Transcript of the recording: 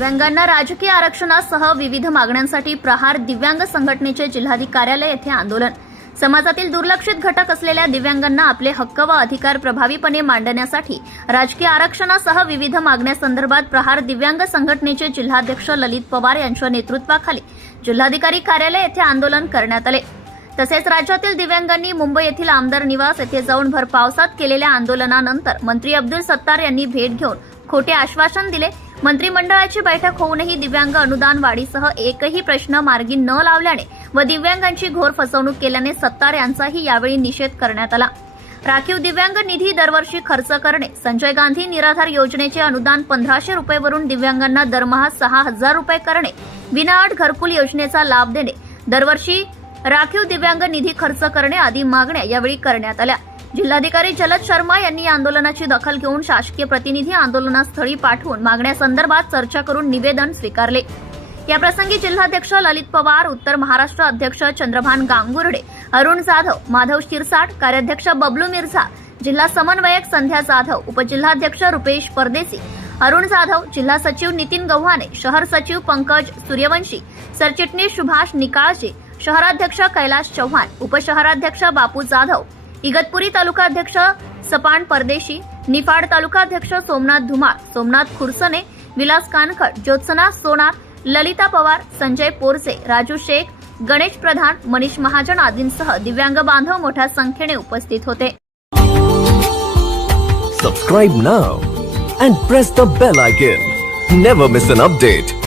दिव्यांगांना राजकीय आरक्षणासह विविध मागण्यांसाठी प्रहार दिव्यांग संघटनेचे जिल्हाधिक कार्यालय येथे आंदोलन. समाजातील दुर्लक्षित घटक असलेल्या दिव्यांगांना आपले हक्क व अधिकार प्रभावीपणे मांडण्यासाठी राजकीय आरक्षणासह विविध मागण्यासंदर्भात प्रहार दिव्यांग संघटनेचे जिल्हाध्यक्ष ललित पवार यांच्या नेतृत्वाखाली जिल्हाधिकारी कार्यालय येथे आंदोलन करण्यात आले. तसेच राज्यातील दिव्यांगांनी मुंबई येथील आमदार निवास येथे जाऊन भर पावसात केलेल्या आंदोलनानंतर मंत्री अब्दुल सत्तार यांनी भेट घेऊन खोटे आश्वासन दिले. मंत्रिमंडळाची बैठक होऊनही दिव्यांग अनुदान वाढीसह एकही प्रश्न मार्गी न लावल्याने व दिव्यांगांची घोर फसवणूक केल्याने सत्तार यांचाही यावेळी निषेध करण्यात आला. राखीव दिव्यांग निधी दरवर्षी खर्च करणे संजय गांधी निराधार योजनेचे अनुदान पंधराशे रुपयेवरून दिव्यांगांना दरमहा सहा हजार रुपये करणे विनाअट घरकुल योजनेचा लाभ देणे दरवर्षी राखीव दिव्यांग निधी खर्च करणे आदी मागण्या यावेळी करण्यात आल्या. जिल्हाधिकारी जलद शर्मा यांनी या आंदोलनाची दखल घेऊन शासकीय प्रतिनिधी आंदोलनास्थळी पाठवून मागण्यासंदर्भात चर्चा करून निवेदन स्वीकारले. याप्रसंगी जिल्हाध्यक्ष ललित पवार उत्तर महाराष्ट्र अध्यक्ष चंद्रभान गांगुर्डे अरुण जाधव माधव शिरसाट कार्याध्यक्ष बबलू मिर्झा जिल्हा समन्वयक संध्या जाधव उपजिल्हाध्यक्ष रुपेश परदेसी अरुण जाधव जिल्हा सचिव नितीन गव्हाणे शहर सचिव पंकज सूर्यवंशी सरचिटणीस सुभाष निकाळजे शहराध्यक्ष कैलाश चव्हाण उपशहराध्यक्ष बापू जाधव इगतपुरी तालुकाध्यक्ष सपान परदेशी निफाड तालुकाध्यक्ष सोमनाथ धुमाळ सोमनाथ खुरसने विलास कानखट ज्योत्सना सोनार ललिता पवार संजय पोरसे राजू शेख गणेश प्रधान मनीष महाजन आदींसह दिव्यांग बांधव मोठ्या संख्येने उपस्थित होते. Subscribe now and press the bell icon never miss an update